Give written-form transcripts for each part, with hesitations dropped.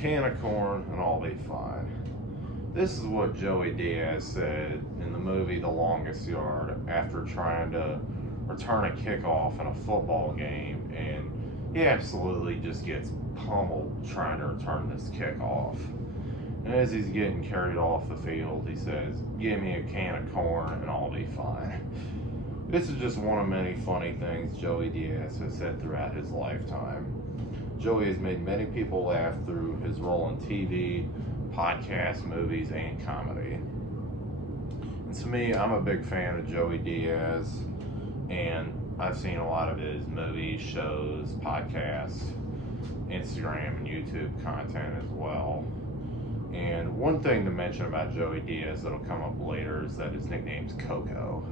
can of corn, and I'll be fine. This is what Joey Diaz said in the movie The Longest Yard after trying to return a kickoff in a football game, and he absolutely just gets pummeled trying to return this kickoff. And as he's getting carried off the field, he says, "Give me a can of corn and I'll be fine." This is just one of many funny things Joey Diaz has said throughout his lifetime. Joey has made many people laugh through his role in TV, podcasts, movies, and comedy. And to me, I'm a big fan of Joey Diaz, and I've seen a lot of his movies, shows, podcasts, Instagram, and YouTube content as well. And one thing to mention about Joey Diaz that'll come up later is that his nickname's Coco.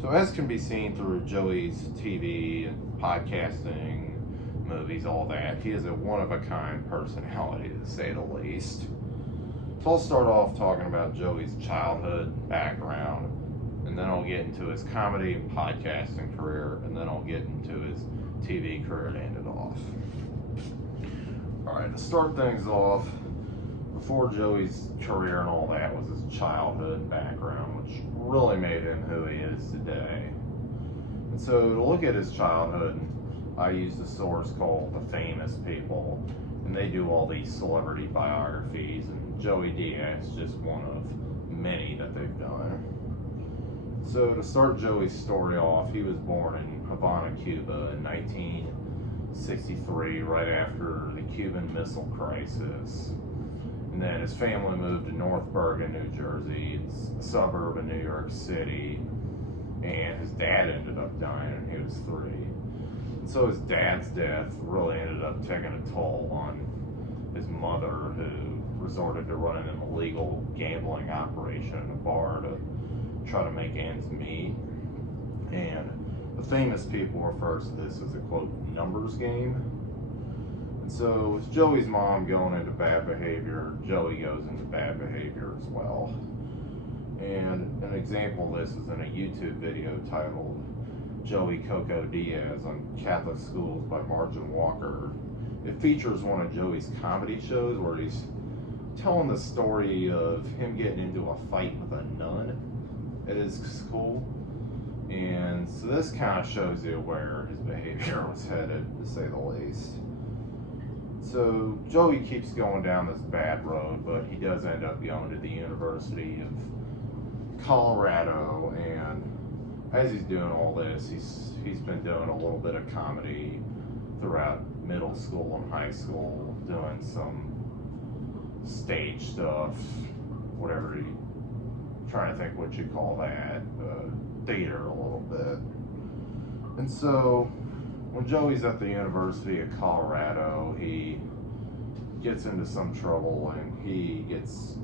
So as can be seen through Joey's TV and podcasting, movies, all that, he is a one-of-a-kind personality, to say the least. So I'll start off talking about Joey's childhood background, and then I'll get into his comedy and podcasting career, and then I'll get into his TV career to end it off. Alright, to start things off, before Joey's career and all that was his childhood background, which really made him who he is today. And so to look at his childhood, I used a source called The Famous People, and they do all these celebrity biographies, and Joey Diaz is just one of many that they've done. So to start Joey's story off, he was born in Havana, Cuba in 1963, right after the Cuban Missile Crisis. And then his family moved to North Bergen, New Jersey. It's a suburb of New York City. And his dad ended up dying when he was 3. And so his dad's death really ended up taking a toll on his mother, who resorted to running an illegal gambling operation in a bar to try to make ends meet. And the Famous People refers to this as a, quote, numbers game. And so with Joey's mom going into bad behavior, Joey goes into bad behavior as well. And an example of this is in a YouTube video titled Joey Coco Diaz on Catholic Schools by Margin Walker. It features one of Joey's comedy shows where he's telling the story of him getting into a fight with a nun at his school. And so this kind of shows you where his behavior was headed, to say the least. So Joey keeps going down this bad road, but he does end up going to the University of Colorado, and as he's doing all this, he's been doing a little bit of comedy throughout middle school and high school, doing some stage stuff, whatever trying to think what you call that, theater a little bit. And so when Joey's at the University of Colorado, he gets into some trouble and he gets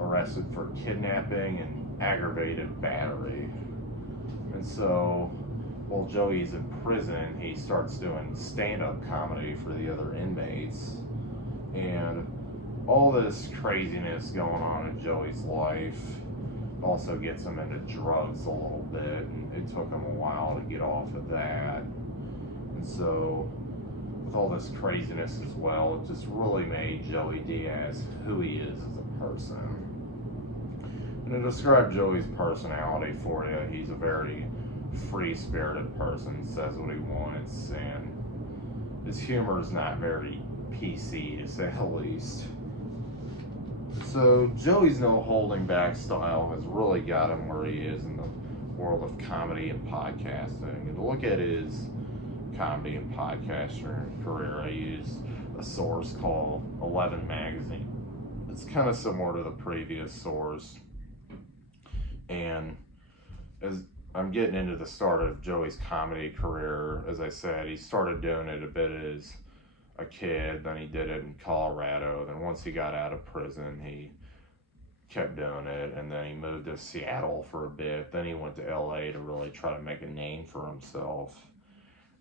arrested for kidnapping and aggravated battery. And so while Joey's in prison, he starts doing stand-up comedy for the other inmates. And all this craziness going on in Joey's life also gets him into drugs a little bit, and it took him a while to get off of that. And so with all this craziness as well, it just really made Joey Diaz who he is as a person. And to describe Joey's personality for you, he's a very free-spirited person, says what he wants, and his humor is not very PC, to say the least. So Joey's no holding back style has really got him where he is in the world of comedy and podcasting. And to look at his comedy and podcasting career, I use a source called 11 Magazine. It's kind of similar to the previous source. And as I'm getting into the start of Joey's comedy career, as I said, he started doing it a bit as a kid, then he did it in Colorado, then once he got out of prison, he kept doing it, and then he moved to Seattle for a bit, then he went to LA to really try to make a name for himself.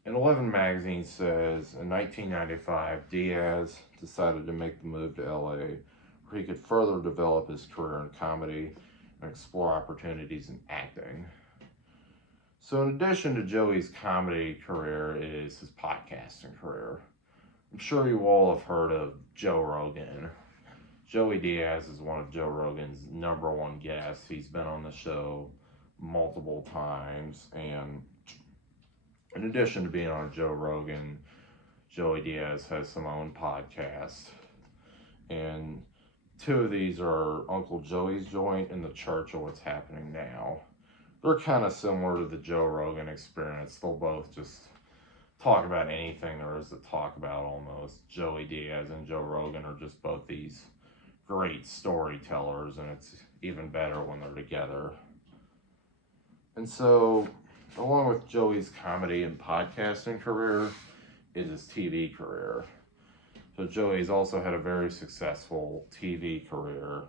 And 11 Magazine says, in 1995, Diaz decided to make the move to LA, where he could further develop his career in comedy and explore opportunities in acting. So in addition to Joey's comedy career is his podcasting career. I'm sure you all have heard of Joe Rogan. Joey Diaz is one of Joe Rogan's number one guests. He's been on the show multiple times, and in addition to being on Joe Rogan, Joey Diaz has some own podcasts. And two of these are Uncle Joey's Joint and The Church of What's Happening Now. They're kind of similar to the Joe Rogan Experience. They'll both just talk about anything there is to talk about almost. Joey Diaz and Joe Rogan are just both these great storytellers, and it's even better when they're together. And so, along with Joey's comedy and podcasting career, is his TV career. So Joey's also had a very successful TV career.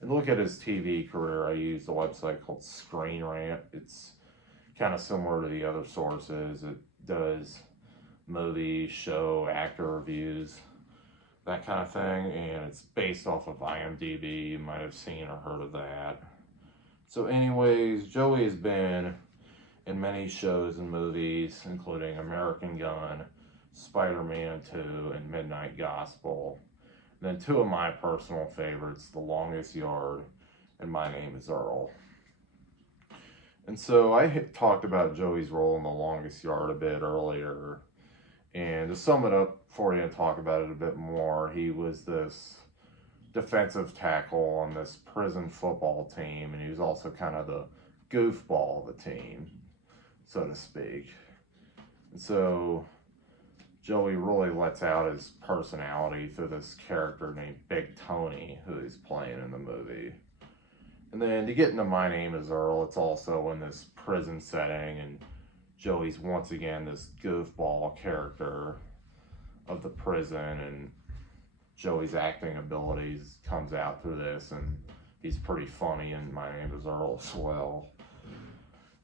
And to look at his TV career, I used a website called Screen Rant. It's kind of similar to the other sources. It does movie, show, actor reviews, that kind of thing. And it's based off of IMDb. You might have seen or heard of that. So anyways, Joey has been in many shows and movies, including American Gun, Spider-Man 2, and Midnight Gospel. And then two of my personal favorites, The Longest Yard and My Name is Earl. And so I had talked about Joey's role in The Longest Yard a bit earlier. And to sum it up for you and talk about it a bit more, he was this defensive tackle on this prison football team, and he was also kind of the goofball of the team, so to speak. And so Joey really lets out his personality through this character named Big Tony, who he's playing in the movie. And then to get into My Name is Earl, it's also in this prison setting, and Joey's once again this goofball character of the prison, and Joey's acting abilities comes out through this, and he's pretty funny in My Name is Earl as well.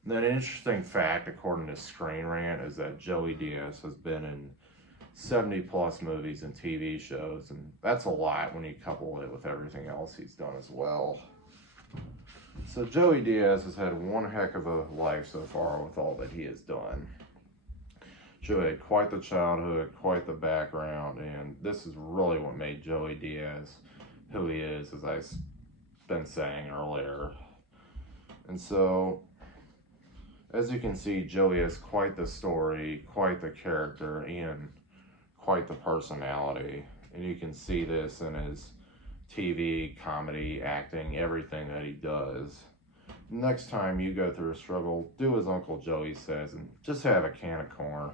And then an interesting fact, according to Screen Rant, is that Joey Diaz has been in 70 plus movies and TV shows, and that's a lot when you couple it with everything else he's done as well. So Joey Diaz has had one heck of a life so far with all that he has done. Joey had quite the childhood, quite the background, and this is really what made Joey Diaz who he is, as I've been saying earlier. And so, as you can see, Joey has quite the story, quite the character, and quite the personality. And you can see this in his TV, comedy, acting, everything that he does. Next time you go through a struggle, do as Uncle Joey says and just have a can of corn.